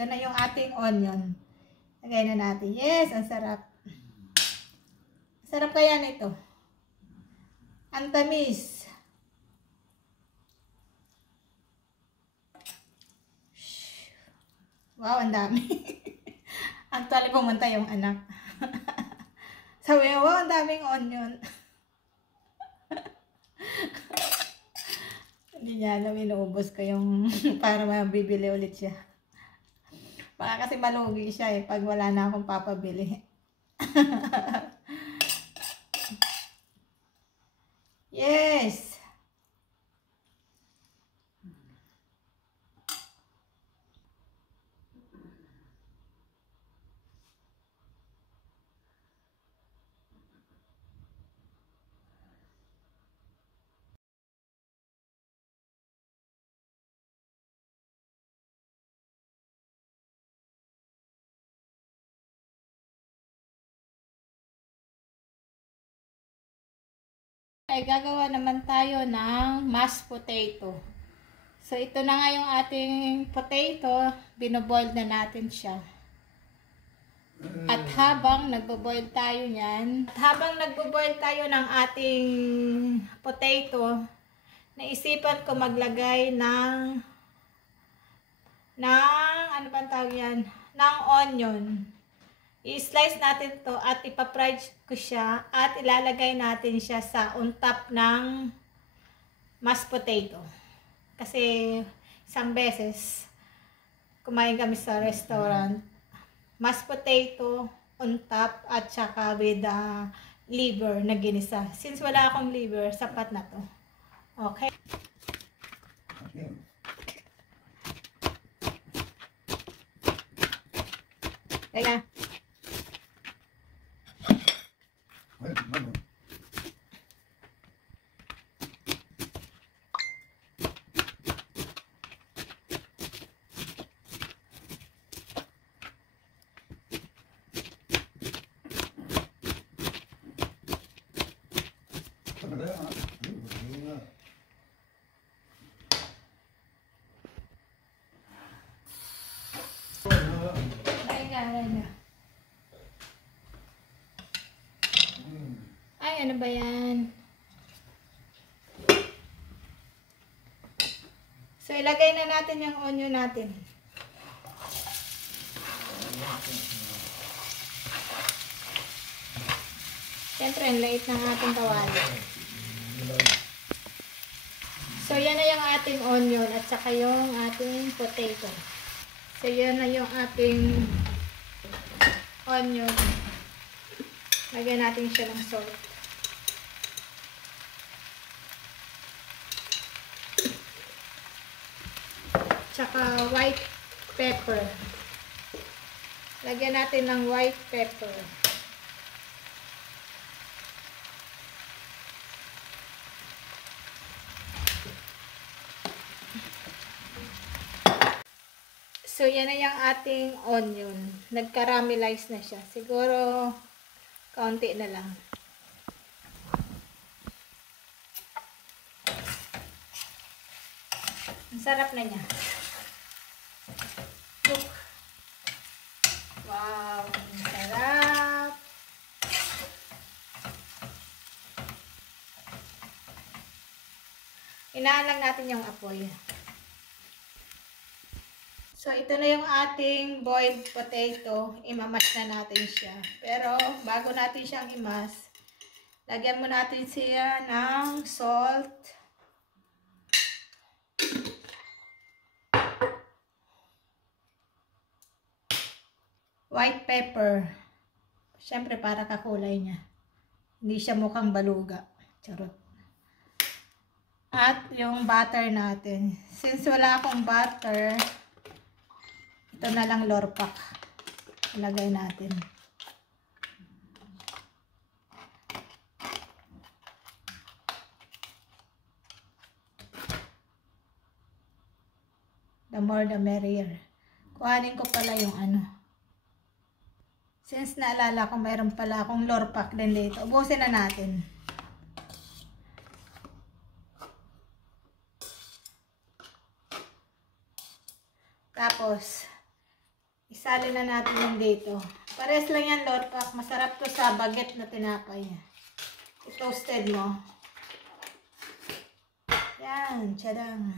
ito na yung ating onion. Lagay na natin. Yes, ang sarap. Sarap kaya nito. Ang tamis. Wow, ang dami. Actually, pumunta yung anak. Sabi mo, wow, ang daming onion. Hindi niya alam, inuubos ko yung para mabibili ulit siya. Baka kasi malugi siya eh, pag wala na akong papabili. Yes! Ay, gagawa naman tayo ng mashed potato. So, ito na nga yung ating potato. Binoboil na natin siya. At habang nagbo-boil tayo niyan, ng ating potato, naisipan ko maglagay ng ano ba tawag yan? Ng onion. I-slice natin to at ipa-fry ko siya at ilalagay natin siya sa on top ng mashed potato. Kasi isang beses kumain kami sa restaurant, mashed potato on top at saka with liver na ginisa. Since wala akong liver, sapat na to. Okay. Teka. Ay, ano ba yan? So, ilagay na natin yung onion natin. Siyempre, ang lait ng ating kawali. So, yan na yung ating onion at saka yung ating potato. So, yan na yung ating onion. Lagyan natin siya ng salt. Tsaka white pepper. Lagyan natin ng white pepper. So, yan na yung ating onion. Nag-caramelize na siya. Siguro, kaunti na lang. Ang sarap na niya. Look. Wow, ang sarap. Inaan lang natin yung apoy. So, ito na yung ating boiled potato. Imamash na natin siya. Pero, bago natin siyang imas, lagyan mo natin siya ng salt. White pepper. Siyempre, para kakulay niya. Hindi siya mukhang baluga. Charot. At yung butter natin. Since wala akong butter, ito na lang lorpak. Ilagay natin. The more the merrier. Kuhanin ko pala yung ano. Since naalala ko mayroon pala akong lorpak din dito. Ubusin na natin. Tapos, Isali na natin yung dito. Pares lang yan, Lorpak. Masarap to sa baget na tinapay. I-toasted mo. Yan, tsadang.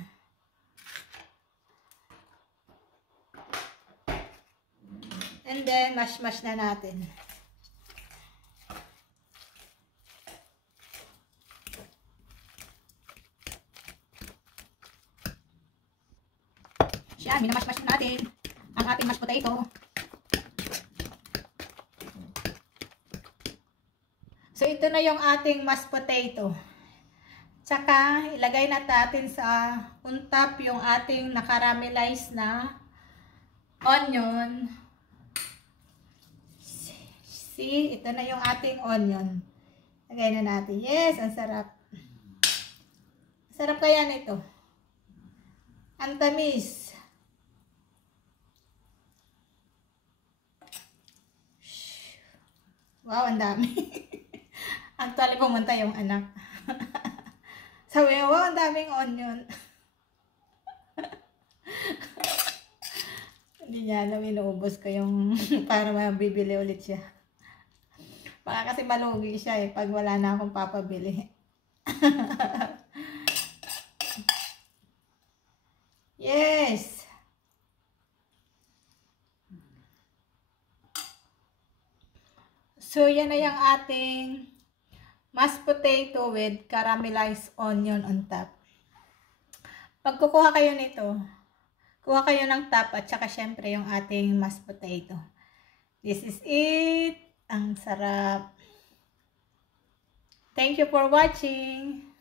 And then, mash-mash na natin. Yan, minamash-mash na natin ang ating mashed potato. So, ito na yung ating mashed potato. Tsaka, ilagay na natin sa untap yung ating nakaramelize na onion. See, ito na yung ating onion. Lagay na natin. Yes, ang sarap. Sarap kaya nito. Ang tamis. Wow, ang dami. Actually, pumunta yung anak. Sabi niya, wow, ang daming onion. Hindi niya alam, inuubos ko yung para mabibili ulit siya. Baka kasi malugi siya pag wala na akong papabili. Yes! So, yan na yung ating mashed potato with caramelized onion on top. Pag kukuha kayo nito, kuha kayo ng top at saka syempre yung ating mashed potato. This is it. Ang sarap. Thank you for watching.